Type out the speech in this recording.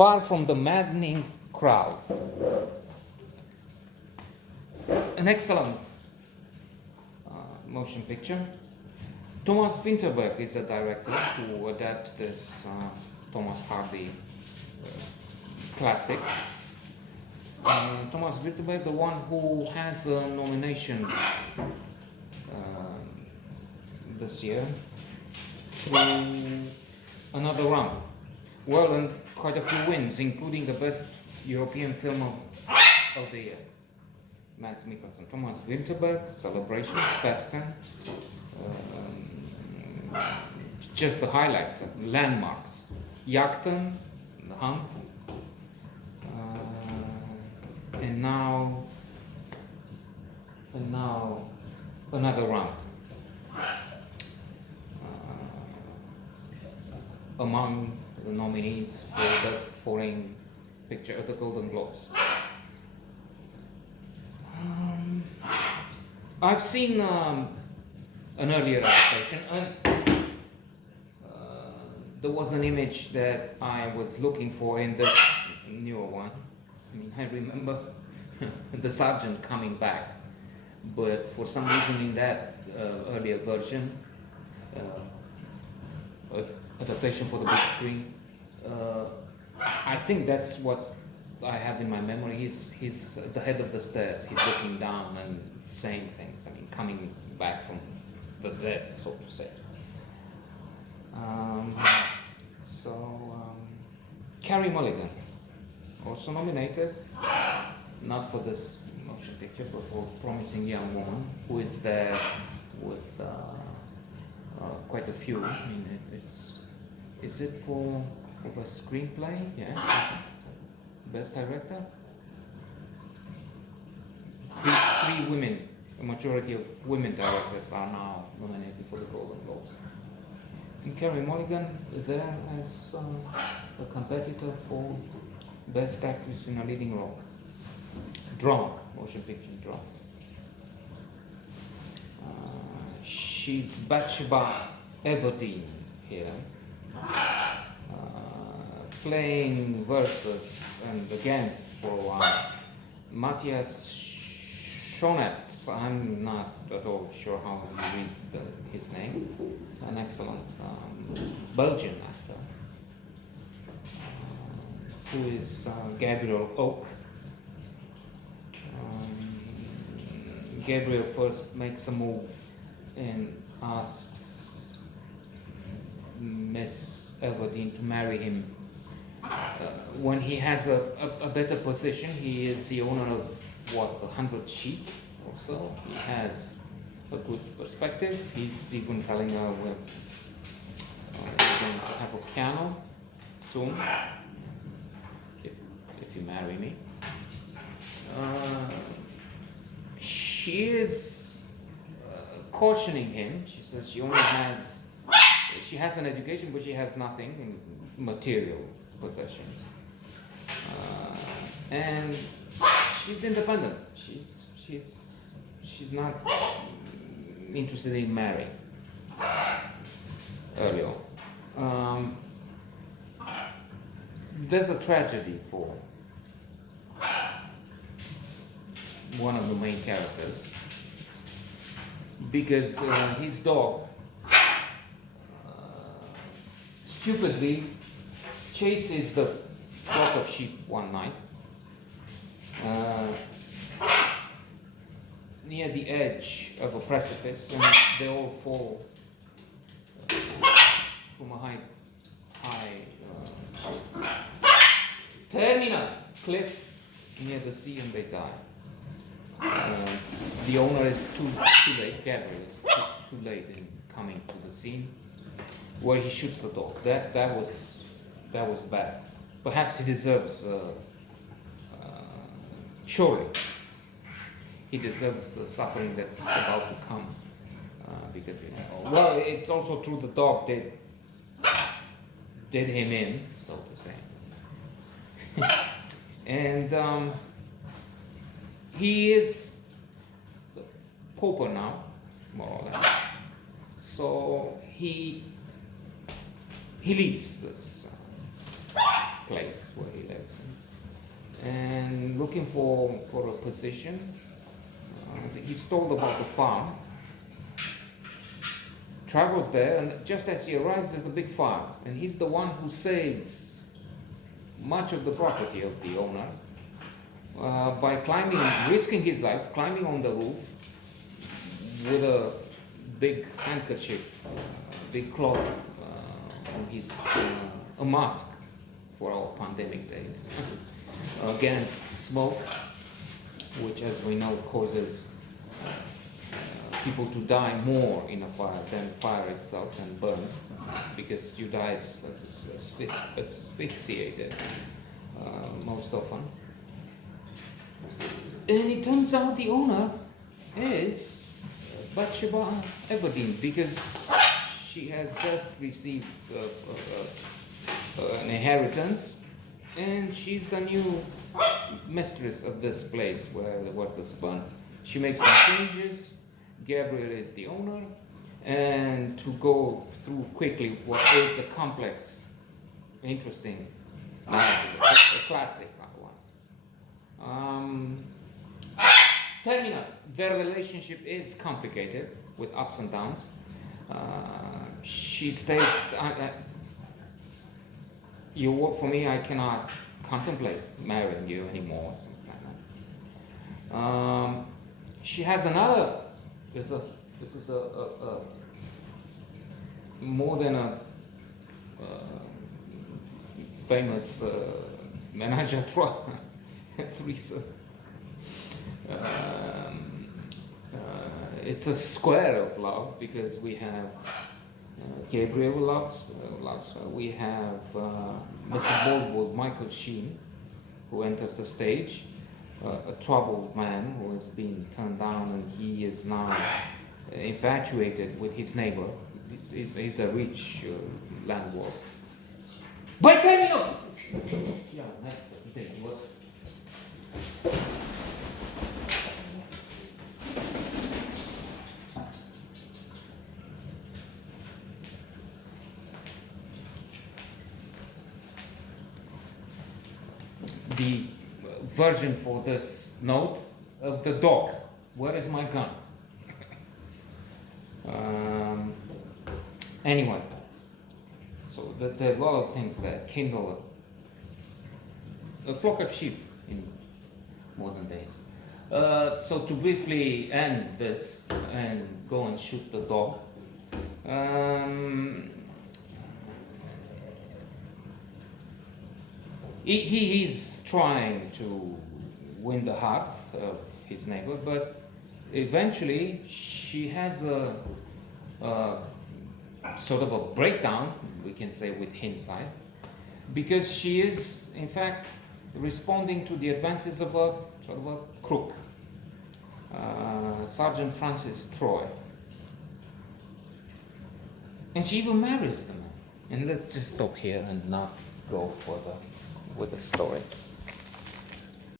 Far from the maddening crowd. An excellent motion picture. Thomas Vinterberg is a director who adapts this Thomas Hardy classic. Thomas Vinterberg, the one who has a nomination this year through another round. Well, and quite a few wins, including the best European film of the year. Mads Mikkelsen, Thomas Vinterberg, Celebration, Festen, just the highlights, landmarks, Yachten, The Hunt, and now another round. Among the nominees for Best Foreign Picture at the Golden Globes. I've seen an earlier adaptation, and there was an image that I was looking for in this newer one. I mean, I remember the sergeant coming back, but for some reason in that earlier version, adaptation for the big screen, I think that's what I have in my memory. He's at the head of the stairs, he's looking down and saying things, I mean, coming back from the dead, so to say. Carey Mulligan, also nominated, not for this motion picture, but for Promising Young Woman, who is there with quite a few. I mean, is it for best screenplay? Yes. Best director? Three women, a majority of women directors are now nominated for the Golden Globes. And Carey Mulligan there as a competitor for Best Actress in a Leading Role. Drama, motion picture drama. She's Bathsheba Everdeen here, playing versus and against for Matthias Schoenaerts. I'm not at all sure how you read his name. An excellent Belgian actor who is Gabriel Oak. Gabriel first makes a move and asks Miss Everdeen to marry him. When he has a better position, he is the owner of 100 sheep or so. He has a good perspective. He's even telling her we're going to have a piano soon if you marry me. She is cautioning him. She says she has an education, but she has nothing in material possessions, and she's independent. She's not interested in marrying early on. There's a tragedy for one of the main characters because his dog stupidly chases the flock of sheep one night near the edge of a precipice, and they all fall from a high terminal cliff near the sea, and they die. The owner is too late. Gabriel is too late in coming to the scene where he shoots the dog. That was bad. Perhaps he deserves. Surely, he deserves the suffering that's about to come. Because well, it's also true the dog did him in, so to say. And he is pauper now, more or less. So he leaves this place where he and looking for a position. He's told about the farm, travels there, and just as he arrives, there's a big fire, and he's the one who saves much of the property of the owner by risking his life, climbing on the roof with a big handkerchief, big cloth on his, a mask for our pandemic days, against smoke, which, as we know, causes people to die more in a fire than fire itself and burns, because you die asphyxiated most often. And it turns out the owner is Bathsheba Everdeen, because she has just received an inheritance, and she's the new mistress of this place where there was the sperm. She makes some changes. Gabriel is the owner, and to go through quickly what is a complex, interesting narrative, a classic one. Termina, their relationship is complicated with ups and downs. She states, you work for me, I cannot contemplate marrying you anymore, something like that. She has another, this is a more than a famous menage a trois, threesome. It's a square of love, because we have Gabriel loves her. We have Mr. Boldwood, Michael Sheen, who enters the stage, a troubled man who has been turned down, and he is now infatuated with his neighbor. He's a rich landlord. But termino! Yeah, next. The version for this note of the dog. Where is my gun? Anyway, so there are a lot of things that kindle a flock of sheep in modern days. So to briefly end this and go and shoot the dog. He's trying to win the heart of his neighbor, but eventually she has a sort of a breakdown, we can say with hindsight, because she is in fact responding to the advances of a sort of a crook, Sergeant Francis Troy, and she even marries the man. And let's just stop here and not go further with the story.